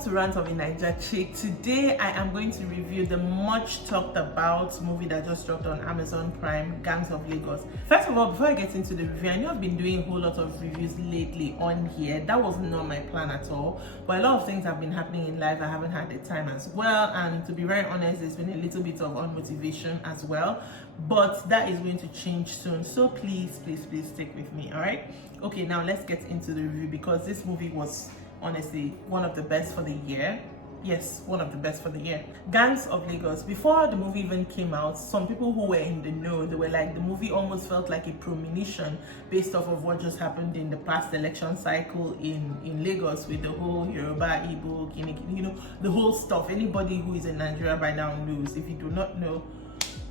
welcome to Rants of Naija, Chic. Today I am going to review the much talked about movie that just dropped on Amazon Prime, Gangs of Lagos. First of all, before I get into the review, I know I've been doing a whole lot of reviews lately on here. That was not my plan at all, but a lot of things have been happening in life. I haven't had the time as well, and to be very honest, there's been a little bit of unmotivation as well, but that is going to change soon. So please stick with me. All right, okay, now let's get into the review, because this movie was honestly one of the best for the year. Yes, one of the best for the year. Gangs of Lagos. Before the movie even came out, some people who were in the know, they were like, the movie almost felt like a premonition based off of what just happened in the past election cycle in Lagos, with the whole Yoruba, Igbo, you know, the whole stuff. Anybody who is in Nigeria by now knows. If you do not know,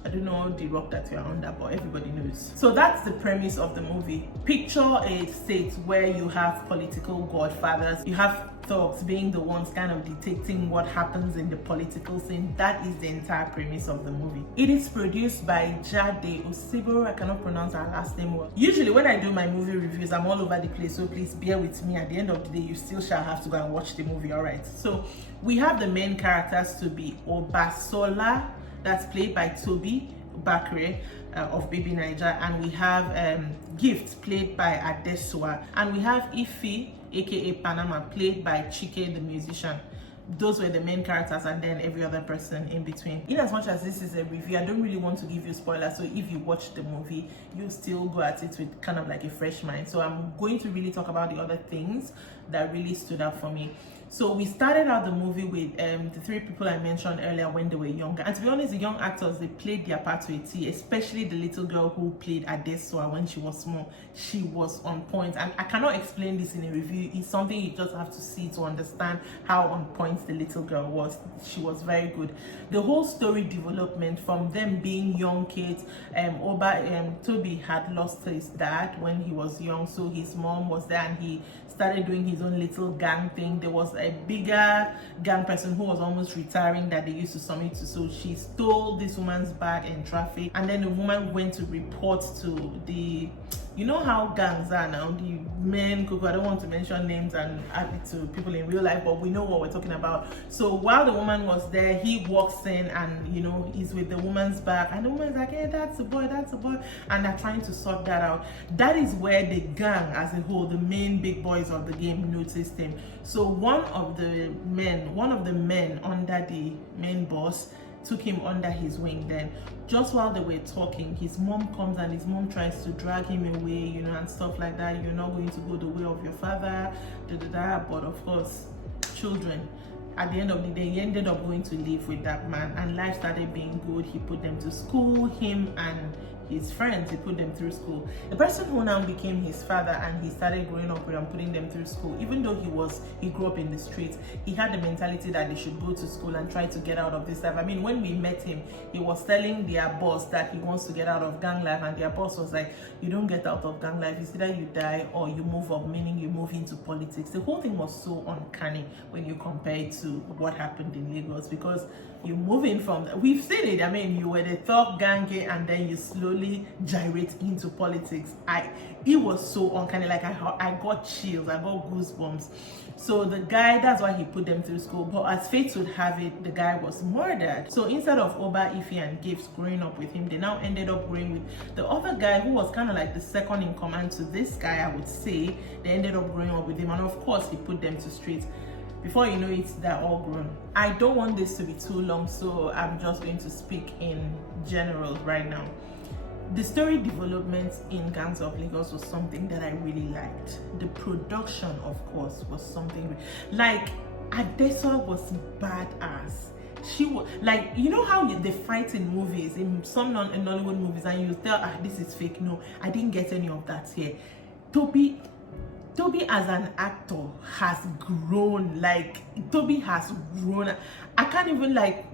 I don't know the rock that you're under, but everybody knows. So that's the premise of the movie. Picture a state where you have political godfathers, you have thugs being the ones kind of dictating what happens in the political scene. That is the entire premise of the movie. It is produced by Jade Osebo. I cannot pronounce her last name well. Usually when I do my movie reviews, I'm all over the place, so please bear with me. At the end of the day, you still shall have to go and watch the movie. All right, so we have the main characters to be Obasola, that's played by Tobi Bakre of Baby Naija, and we have Gift, played by Adesua, and we have Ife, aka Panama, played by Chic, the musician. Those were the main characters, and then every other person in between. In as much as this is a review, I don't really want to give you spoilers, so if you watch the movie, you still go at it with kind of like a fresh mind. So I'm going to really talk about the other things that really stood out for me. So we started out the movie with the three people I mentioned earlier when they were younger. And to be honest, the young actors, they played their part to a T, especially the little girl who played Adesua when she was small. She was on point. And I cannot explain this in a review. It's something you just have to see to understand how on point the little girl was. She was very good. The whole story development from them being young kids, Tobi had lost his dad when he was young, so his mom was there and he started doing his own little gang thing. There was a bigger gang person who was almost retiring that they used to submit to, so she stole this woman's bag in traffic, and then the woman went to report to the, you know how gangs are now, the men, I don't want to mention names and add it to people in real life, but we know what we're talking about. So while the woman was there, he walks in and, you know, he's with the woman's bag, and the woman's like, hey, that's a boy, and they're trying to sort that out. That is where the gang as a whole, the main big boys of the game, noticed him. So one of the men under the main boss took him under his wing. Then just while they were talking, his mom comes and his mom tries to drag him away, you know, and stuff like that. You're not going to go the way of your father, but of course, children, at the end of the day, he ended up going to live with that man, and life started being good. He put them to school, him and his friends, he put them through school. The person who now became his father, and he started growing up with and putting them through school, even though he grew up in the streets, he had the mentality that they should go to school and try to get out of this life. I mean, when we met him, he was telling their boss that he wants to get out of gang life, and their boss was like, you don't get out of gang life, it's either you die or you move up, meaning you move into politics. The whole thing was so uncanny when you compare it to what happened in Lagos, because you move in from, we've seen it, I mean, you were the top gangy and then you slowly gyrate into politics. It was so uncanny, like I got chills, I got goosebumps. So the guy, that's why he put them through school, but as fate would have it, the guy was murdered. So instead of Oba, Ife and Gifts growing up with him, they now ended up growing with the other guy who was kind of like the second in command to this guy, I would say. They ended up growing up with him, and of course he put them to streets. Before you know it, they're all grown. I don't want this to be too long, so I'm just going to speak in general right now. The story development in Gangs of Lagos was something that I really liked. The production, of course, was something like Adesua was badass. She was like, you know how they fight in movies, in some Nollywood movies, and you tell, this is fake. No, I didn't get any of that here. Tobi as an actor has grown. Like, Tobi has grown. I can't even like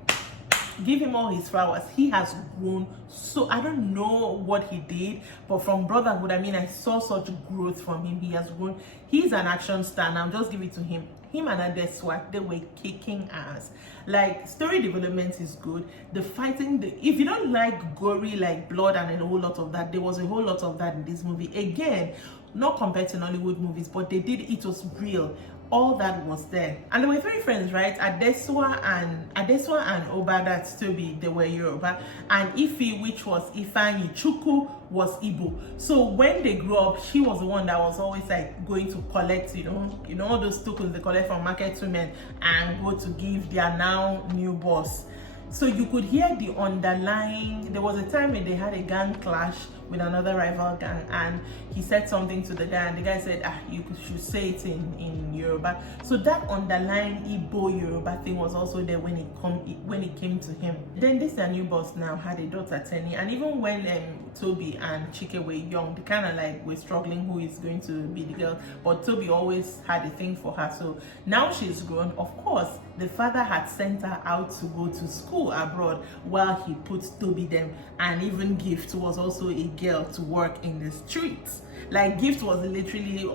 give him all his flowers. He has grown. So I don't know what he did, but from Brotherhood, I mean, I saw such growth from him. He has grown. He's an action star now. Just give it to him. Him and Adesua, they were kicking ass. Like, story development is good. The fighting, if you don't like gory, like blood and a whole lot of that, there was a whole lot of that in this movie. Again, not compared to Nollywood movies, but they did, it was real. all that was there. And there were three friends, right? Adesua and Oba, that's Tobi, they were Yoruba, and Ife, which was Ifeanyi, Chuku was Igbo. So when they grew up, she was the one that was always like going to collect, you know all those tokens they collect from market women and go to give their now new boss. So you could hear the underlying. There was a time when they had a gang clash with another rival gang, and he said something to the guy, and the guy said, you should say it in Yoruba. So that underlying Igbo Yoruba thing was also there when it came to him. Then this their new boss now had a daughter, Tenny, and even when Tobi and Chic were young, they kind of like were struggling who is going to be the girl, but Tobi always had a thing for her. So now she's grown. Of course, the father had sent her out to go to school abroad while he put Tobi them, and even Gift was also a girl to work in the streets. Like Gift was literally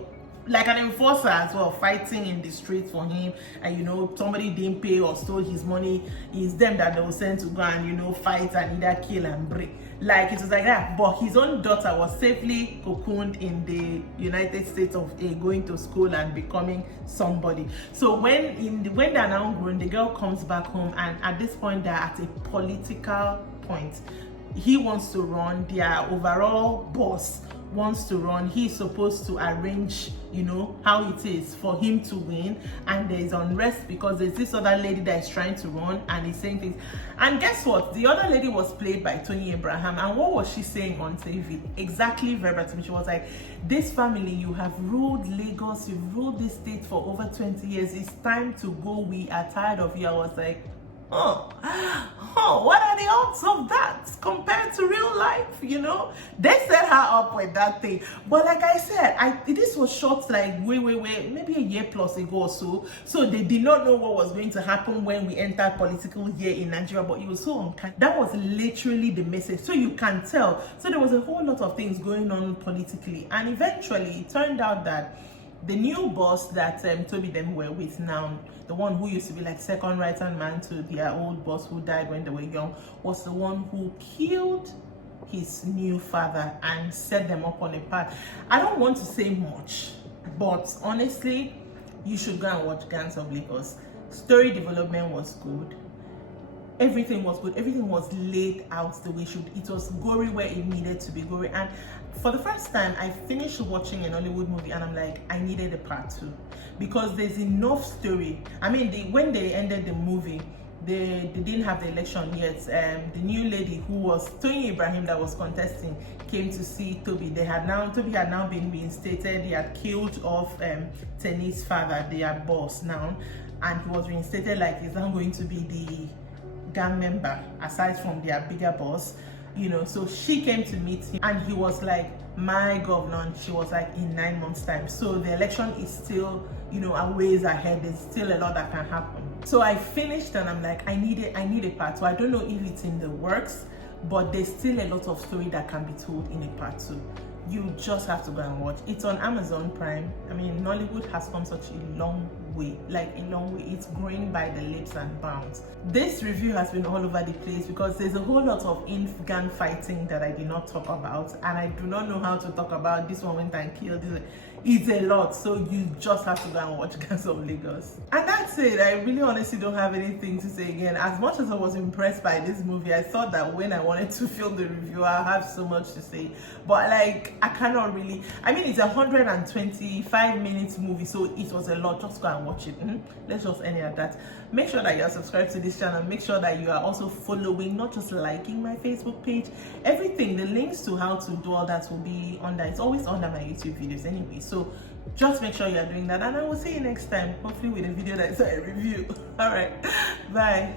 like an enforcer as well, fighting in the streets for him. And somebody didn't pay or stole his money, it's them that they will send to go and fight and either kill and break. Like it was like that. But his own daughter was safely cocooned in the United States of A, going to school and becoming somebody. So when they're now grown, the girl comes back home, and at this point they're at a political point. He wants to run, their overall boss wants to run. He's supposed to arrange how it is for him to win, and there's unrest because there's this other lady that is trying to run and is saying things. And guess what? The other lady was played by Tony Abraham, and what was she saying on TV? Exactly verbatim. She was like, this family, you have ruled Lagos, you've ruled this state for over 20 years, it's time to go, we are tired of you. I was like, what are the odds of that compared to real life? They set her up with that thing. But like I said, this was shot like way, maybe a year plus ago or so. So they did not know what was going to happen when we entered political year in Nigeria, but it was so unkind. That was literally the message. So you can tell. So there was a whole lot of things going on politically, and eventually it turned out that the new boss that Tobi them were with now, the one who used to be like second right-hand man to their old boss who died when they were young, was the one who killed his new father and set them up on a path. I don't want to say much, but honestly, you should go and watch Gangs of Lagos. Story development was good. Everything was good. Everything was laid out the way it should. It was gory where it needed to be gory. And for the first time, I finished watching an Hollywood movie and I'm like, I needed a part 2, because there's enough story. I mean, when they ended the movie, they didn't have the election yet. The new lady who was Tony Ibrahim that was contesting came to see Tobi. Tobi had now been reinstated. He had killed off Tenny's father, their boss now, and he was reinstated. Like, he's now going to be the gang member aside from their bigger boss. So she came to meet him, and he was like, my governor, and she was like, in 9 months time. So the election is still a ways ahead. There's still a lot that can happen. So I finished and I'm like, I need a part 2. I don't know if it's in the works, but there's still a lot of story that can be told in a part 2. You just have to go and watch. It's on Amazon Prime. I mean, Nollywood has come such a long way, It's growing by the leaps and bounds. This review has been all over the place because there's a whole lot of gang fighting that I did not talk about, and I do not know how to talk about this one went and killed. It's a lot, so you just have to go and watch Gangs of Lagos. And that's it. I really honestly don't have anything to say again. As much as I was impressed by this movie, I thought that when I wanted to film the review, I have so much to say. But like, I cannot really, I mean, it's a 125 minutes movie, so it was a lot. Just go and watch it. Let's just end it at that. Make sure that you are subscribed to this channel. Make sure that you are also following, not just liking my Facebook page. Everything, the links to how to do all that will be under. It's always under my YouTube videos anyway. So just make sure you are doing that, and I will see you next time, hopefully with a video that is a review. All right, bye.